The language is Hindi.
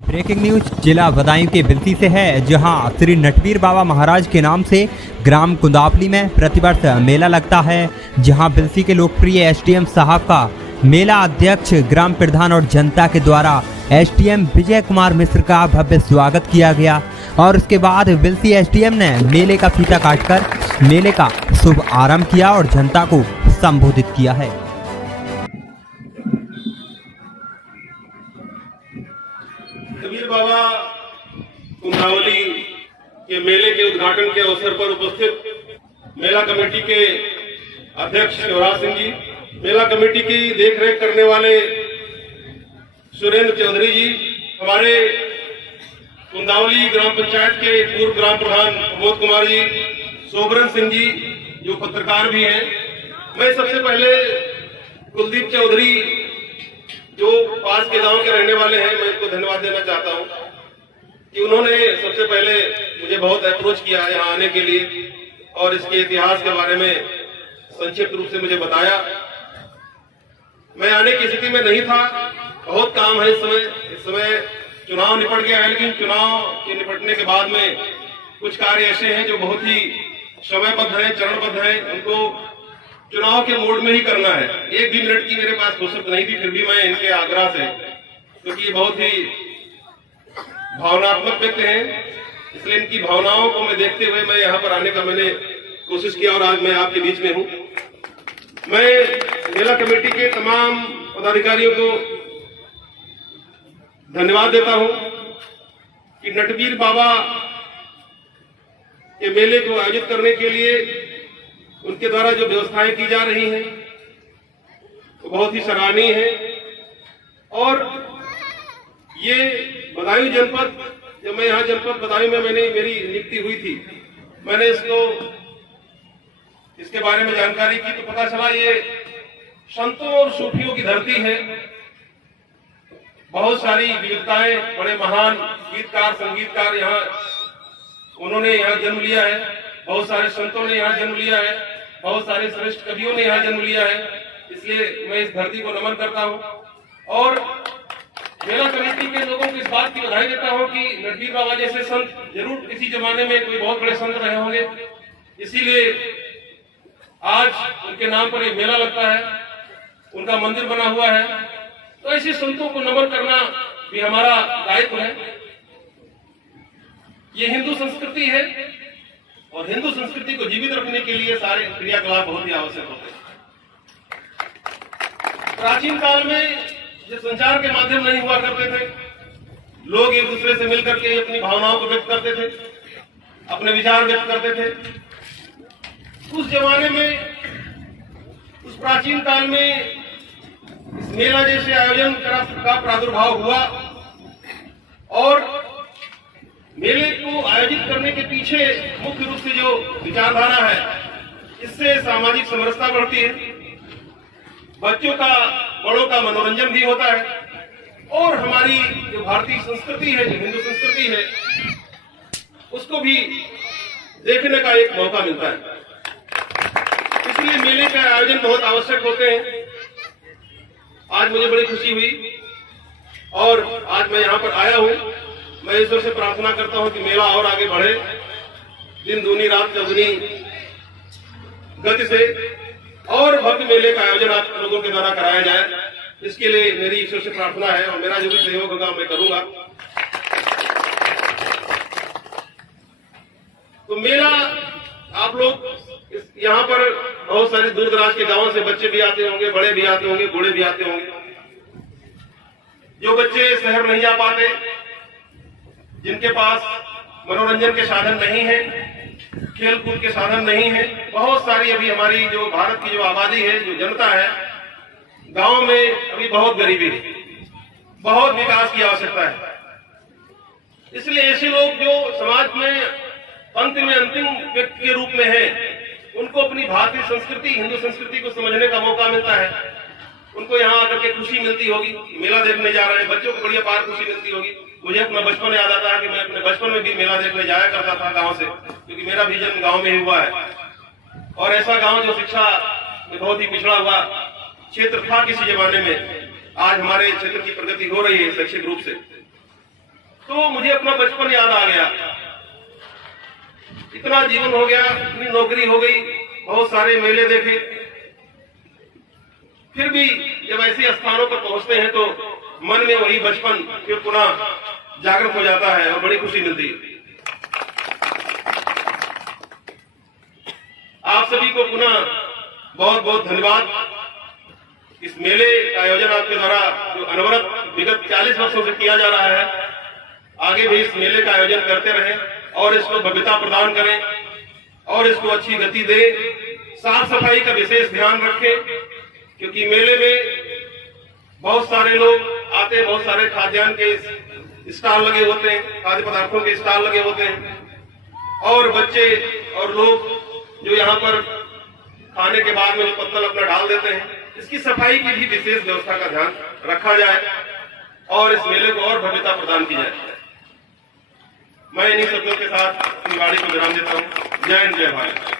ब्रेकिंग न्यूज जिला बदायूं के बिलती से है, जहां श्री नटवीर बाबा महाराज के नाम से ग्राम कुंदापली में प्रतिवर्ष मेला लगता है। जहां बिलती के लोकप्रिय एसडीएम साहब का मेला अध्यक्ष, ग्राम प्रधान और जनता के द्वारा एसडीएम विजय कुमार मिश्र का भव्य स्वागत किया गया और उसके बाद बिलती एसडीएम ने मेले का फीता काटकर मेले का शुभ आरंभ किया और जनता को संबोधित किया है। नटवीर बाबा कुंदावली के मेले के उद्घाटन के अवसर पर उपस्थित मेला कमेटी के अध्यक्ष शिवराज सिंह जी, मेला कमेटी की देखरेख करने वाले सुरेंद्र चौधरी जी, हमारे कुंदावली ग्राम पंचायत के पूर्व ग्राम प्रधान प्रमोद कुमार जी, सोबरन सिंह जी जो पत्रकार भी हैं। मैं सबसे पहले कुलदीप चौधरी जो पास के गांव के रहने वाले हैं, मैं इनको धन्यवाद देना चाहता हूं कि उन्होंने सबसे पहले मुझे बहुत अप्रोच किया यहाँ आने के लिए और इसके इतिहास के बारे में संक्षिप्त रूप से मुझे बताया। मैं आने की स्थिति में नहीं था, बहुत काम है इस समय चुनाव निपट गया है, लेकिन चुनाव के निपटने के बाद में कुछ कार्य ऐसे हैं जो बहुत ही समयबद्ध है, चरणबद्ध है, उनको चुनाव के मोड में ही करना है। एक भी मिनट की मेरे पास फुर्सत नहीं थी, फिर भी मैं इनके आग्रह से, क्योंकि ये बहुत ही भावनात्मक व्यक्ति हैं, इसलिए इनकी भावनाओं को मैं देखते हुए मैं यहाँ पर आने का मैंने कोशिश किया और आज मैं आपके बीच में हूँ। मैं मेला कमेटी के तमाम पदाधिकारियों को धन्यवाद देता हूँ कि नटवीर बाबा के मेले को आयोजित करने के लिए उनके द्वारा जो व्यवस्थाएं की जा रही हैं वो बहुत ही सराहनीय है। और ये बदायूं जनपद, जब मैं यहाँ जनपद बदायूं में मेरी नियुक्ति हुई थी, मैंने इसके बारे में जानकारी की तो पता चला ये संतों और सूफियों की धरती है। बहुत सारी विविधताएं, बड़े महान गीतकार, संगीतकार यहाँ उन्होंने यहाँ जन्म लिया है, बहुत सारे संतों ने यहाँ जन्म लिया है, बहुत सारे श्रेष्ठ कवियों ने यहाँ जन्म लिया है। इसलिए मैं इस धरती को नमन करता हूँ और मेला कमेटी के लोगों को इस बात की बधाई देता हूँ कि नटवीर बाबा जैसे संत जरूर किसी जमाने में कोई बहुत बड़े संत रहे होंगे, इसीलिए आज उनके नाम पर एक मेला लगता है, उनका मंदिर बना हुआ है। तो ऐसे संतों को नमन करना भी हमारा दायित्व है। ये हिंदू संस्कृति है और हिंदू संस्कृति को जीवित रखने के लिए सारे क्रियाकलाप बहुत ही आवश्यक होते हैं। प्राचीन काल में जब संचार के माध्यम नहीं हुआ करते थे, लोग एक दूसरे से मिलकर के अपनी भावनाओं को व्यक्त करते थे, अपने विचार व्यक्त करते थे। उस जमाने में, उस प्राचीन काल में इस मेला जैसे आयोजन का प्रादुर्भाव हुआ और मेले को आयोजित करने के पीछे मुख्य रूप से जो विचारधारा है, इससे सामाजिक समरसता बढ़ती है, बच्चों का, बड़ों का मनोरंजन भी होता है और हमारी जो भारतीय संस्कृति है, जो हिंदू संस्कृति है, उसको भी देखने का एक मौका मिलता है। इसलिए मेले का आयोजन बहुत आवश्यक होते हैं। आज मुझे बड़ी खुशी हुई और आज मैं यहाँ पर आया हूँ। मैं ईश्वर से प्रार्थना करता हूँ कि मेला और आगे बढ़े, दिन दूनी रात चौगुनी गति से और भव्य मेले का आयोजन आप लोगों के द्वारा कराया जाए, इसके लिए मेरी ईश्वर से प्रार्थना है और मेरा जो भी सहयोग होगा मैं करूंगा। तो मेला, आप लोग यहाँ पर बहुत सारे दूर दराज के गांवों से बच्चे भी आते होंगे, बड़े भी आते होंगे, बूढ़े भी आते होंगे। जो बच्चे शहर नहीं जा पाते, जिनके पास मनोरंजन के साधन नहीं है, खेल कूद के साधन नहीं है, बहुत सारी अभी हमारी जो भारत की जो आबादी है, जो जनता है, गांव में अभी बहुत गरीबी है, बहुत विकास की आवश्यकता है। इसलिए ऐसे लोग जो समाज में अंतिम व्यक्ति के रूप में है, उनको अपनी भारतीय संस्कृति, हिंदू संस्कृति को समझने का मौका मिलता है। उनको यहाँ आकर के खुशी मिलती होगी, मेला देखने जा रहे हैं, बच्चों को बड़ी अपार खुशी मिलती होगी। मुझे अपना बचपन याद आता है कि मैं अपने बचपन में भी मेला देखने जाया करता था गांव से, क्योंकि मेरा भी जन्म गांव में ही हुआ है और ऐसा गांव जो शिक्षा में बहुत ही पिछड़ा हुआ क्षेत्र था किसी जमाने में, आज हमारे क्षेत्र की प्रगति हो रही है शैक्षिक रूप से। तो मुझे अपना बचपन याद आ गया। इतना जीवन हो गया, इतनी नौकरी हो गई, बहुत सारे मेले देखे, फिर भी जब ऐसे स्थानों पर पहुंचते हैं तो मन में वही बचपन फिर पुनः जागृत हो जाता है और बड़ी खुशी मिलती है। आप सभी को पुनः बहुत बहुत धन्यवाद। इस मेले का आयोजन आपके द्वारा जो अनवरत विगत 40 वर्षों से किया जा रहा है, आगे भी इस मेले का आयोजन करते रहें और इसको भव्यता प्रदान करें और इसको अच्छी गति दें। साफ सफाई का विशेष ध्यान रखें, क्योंकि मेले में बहुत सारे लोग आते हैं, बहुत सारे खाद्यान्न के स्टॉल लगे होते हैं, खाद्य पदार्थों के स्टॉल लगे होते हैं और बच्चे और लोग जो यहाँ पर खाने के बाद में जो पत्तल अपना डाल देते हैं, इसकी सफाई की भी विशेष व्यवस्था का ध्यान रखा जाए और इस मेले को और भव्यता प्रदान की जाए। मैं इन्हीं शब्दों के साथ अपनी वाणी को विराम देता हूँ। जय हिंद, जय भारत।